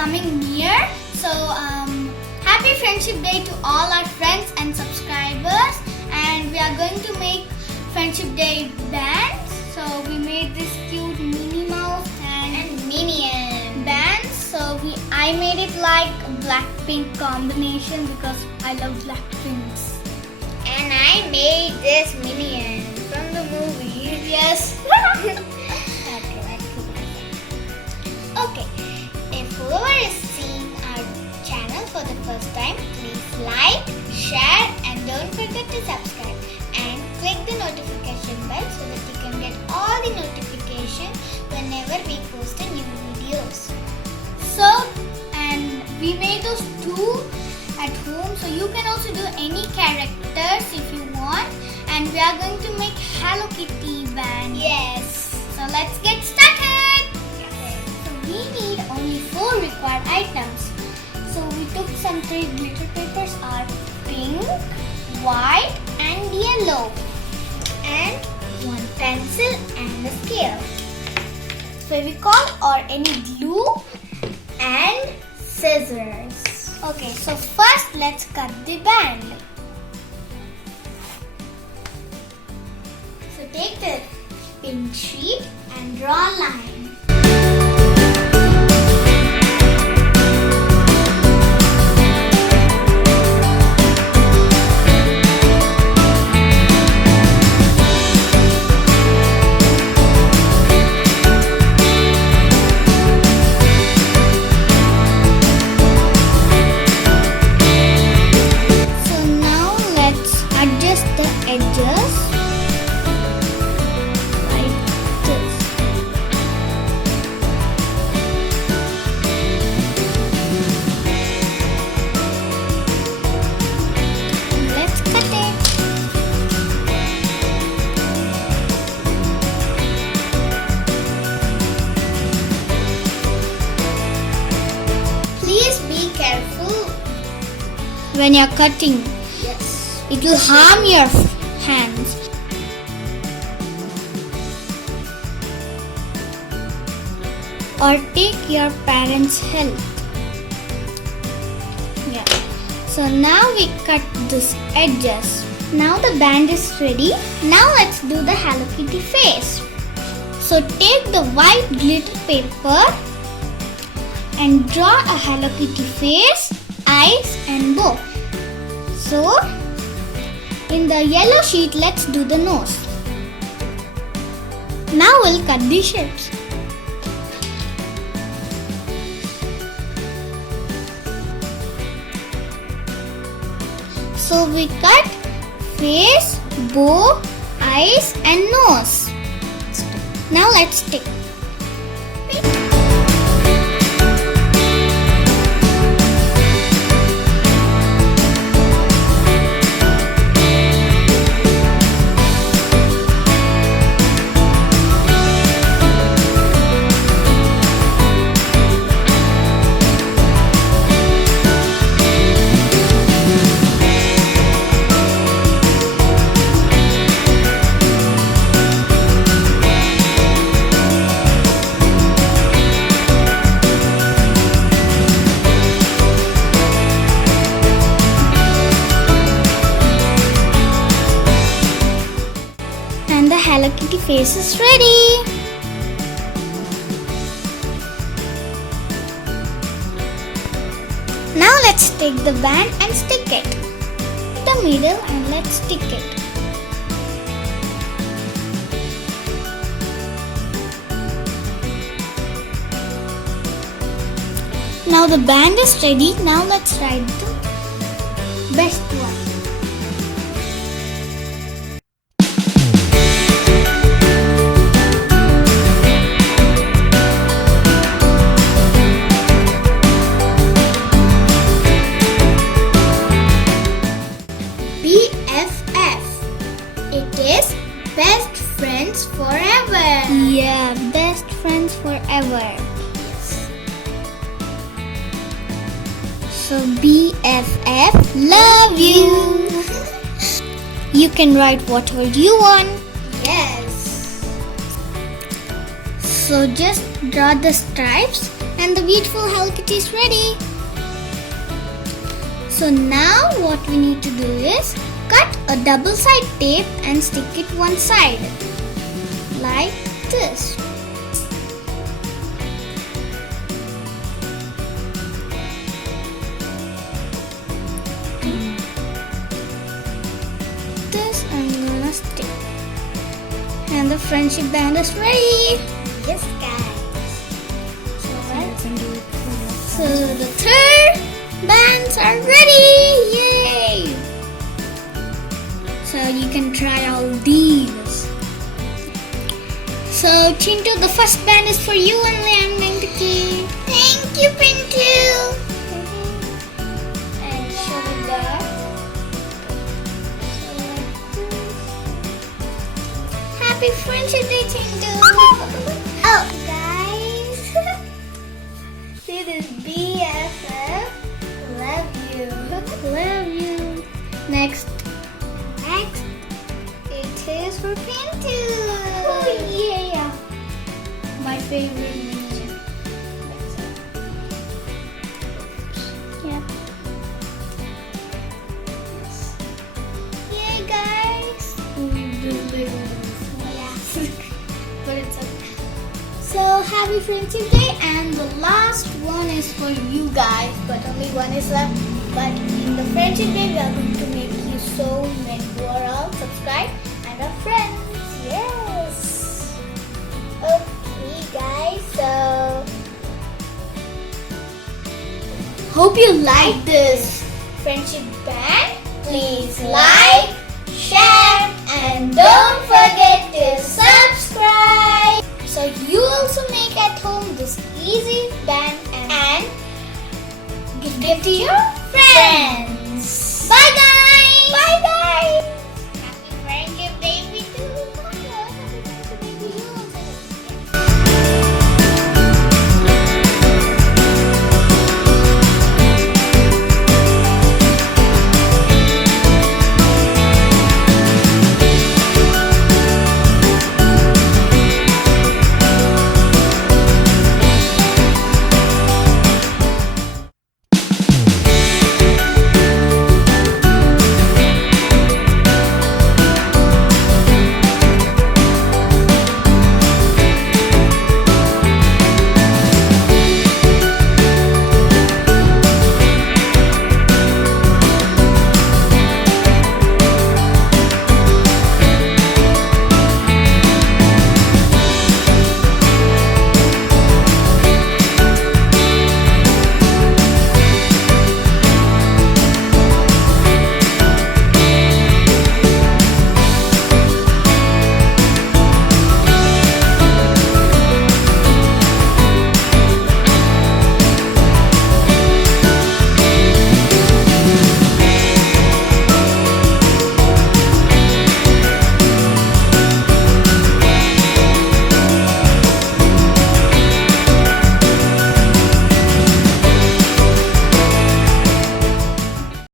coming near. So happy Friendship Day to all our friends and subscribers. And we are going to make Friendship Day bands. So we made this cute Minnie Mouse and Minion bands. So I made it like a Blackpink combination because I love Blackpinks. And I made this Minion from the movie. Yes. Okay, if whoever is seeing our channel for the first time, please like, share and don't forget to subscribe and click the notification bell so that you can get all the notifications whenever we post a new videos. So, and we made those two at home, so you can also do any characters if you want. And we are going to make Hello Kitty band. Yes. So let's get started. So we need only 4 required items. So we took some 3 glitter papers, are pink, white and yellow. And 1 pencil and a scale. Fevicol or any glue. And scissors. Okay, so first let's cut the band. So take the pink sheet and draw a line. When you're cutting, yes, it will harm your hands. Or take your parents' help. Yeah. So now we cut these edges. Now the band is ready. Now let's do the Hello Kitty face. So take the white glitter paper and draw a Hello Kitty face, eyes and bow. So, in the yellow sheet, let's do the nose. Now we'll cut the shapes. So we cut face, bow, eyes and nose. Now let's stick. And the Hello Kitty face is ready. Now let's take the band and stick it in the middle and let's stick it. Now the band is ready. Now let's write the best one. BFF. It is best friends forever. Yeah, best friends forever. Yes. So BFF, love you. You can write whatever you want. Yes. So just draw the stripes And the beautiful Hello Kitty is ready. So now what we need to do is cut a double side tape and stick it one side like this. This I'm gonna stick. And the friendship band is ready. Yes, guys. So the third bands are ready! Yay! So you can try all these. So Chintu, the first band is for you and I'm going to keep. Thank you, Pintu. And show me that. Happy Friendship Day, Chintu! Oh, guys. See this BFF. Love you. Love you. Next. It is for Pintu. Oh yeah! My favorite miniature. Yeah. Yay, guys. Yeah. But it's okay. So happy Friendship Day, and the last one is for you guys, but only one is left. But in the Friendship Day, we are going to make you so many who are all subscribed and are friends. Yes. Okay, guys. So Hope you like this. friendship band. Please like, share, and don't forget to subscribe. So you also make at home this easy band and And give it to your friends.